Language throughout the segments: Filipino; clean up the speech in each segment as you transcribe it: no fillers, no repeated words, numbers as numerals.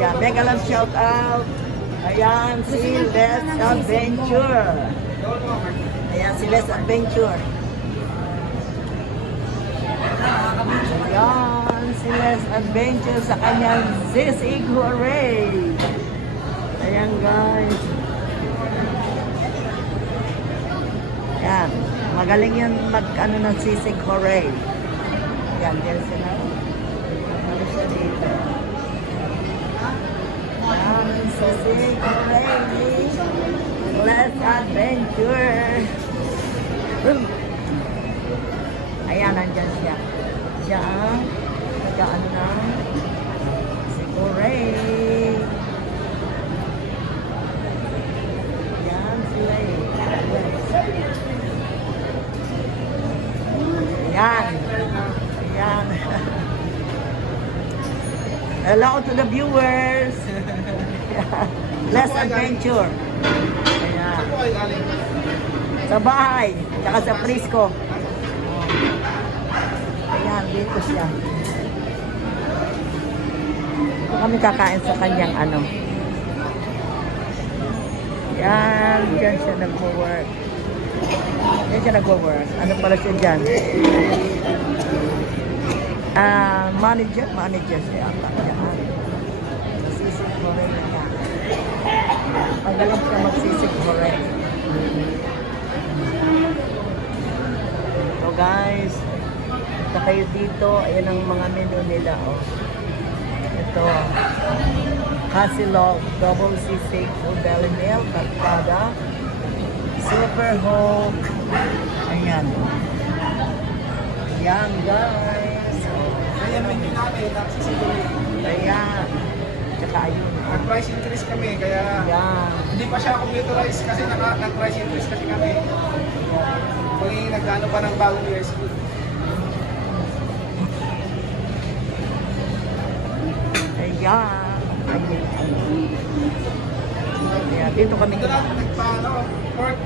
Ayan, mega love shout out. Ayan, si Les Adventure. Ayan, si Les Adventure. Ayan, si Les Adventure sa kanyang Zizig Hooray. Ayan, guys. Ayan, magaling yan mag-ano ng Zizig Hooray. Ayan, there's sila. Ano siya dito? Ayan, Zizig Hooray. Les Adventure. Ayan, nandyan siya. Siya ang nag-ano na si Hooray. Ayan, sila eh. Ayan. Ayan. Hello to the viewers. Les Adventure. Ayan. Sa bahay. Tsaka sa Frisco. Ayan, dito siya. Ito kami kakain sa kanyang ano. Ayan, dyan siya nag-work. Dyan siya nag-work. Ano pala siya dyan? Manager siya. Ayan. Sisig hooray na niya. Magaling siya magsisig hooray. So guys, punta kayo dito. Ayan ang mga menu nila. Oh. Ito. Casilog, double sisig, full belly meal, carpada, Super Hulk. Ayan. Ayan guys. Ayan menu namin, Ayan. Tsaka ayun. Nag-price increase kami, kaya Ayan. hindi pa siya computerized kasi nag-price increase kasi kami. Kung nagkano pa ng bagong USD. Ayan. Ayan. Dito kami. Ito lang, pork.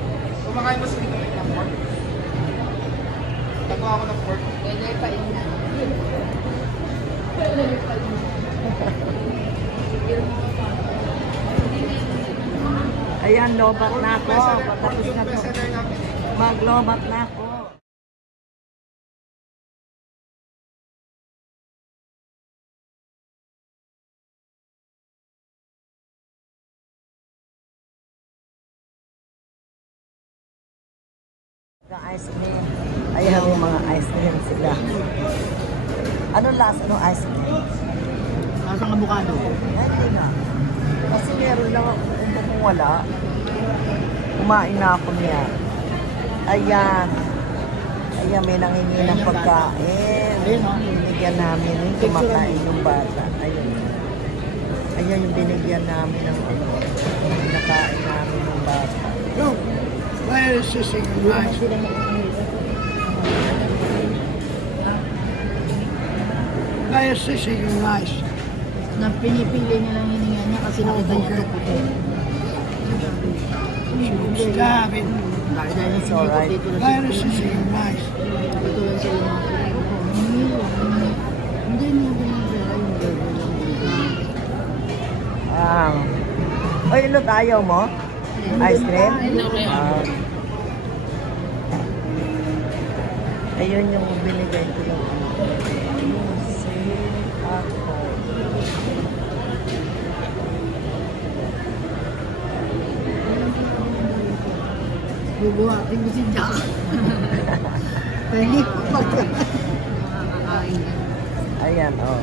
Kumakain mo sa dito ng pork. Tago ako ng pork. Pwede pa yun. Ayan, lobat na ako. Tapos Yung na to. bestseller namin. Maglobat na ako. Ice cream. Ayan yung mga ice cream sila. Anong lasa ng ice cream? Masang abukado. Ay, hindi na. Kasi meron lang ako kung wala. Kumain na ako niya. Ayan. Ayan, may nangingi ng pagkain. Binigyan namin yung kumakain yung bata. Ayun. Ayan yung binigyan namin ng ano. Nakain namin yung bata. Look, where is this thing? Rice. Where is this thing? Rice. Na pinipili nilang hininga niya kasi nakita niya ito puti. Starving. Dahil It's alright. dito lang Where is this thing? Rice. Dito lang sila mga hindi niya binibira yung burger lang dito. Oy, Lot, ayaw mo? Ice cream? Ayun yung binigay ko lang. Bubuhatin mo si Jack. Pwede ko pag nakakain. Ayan, oh.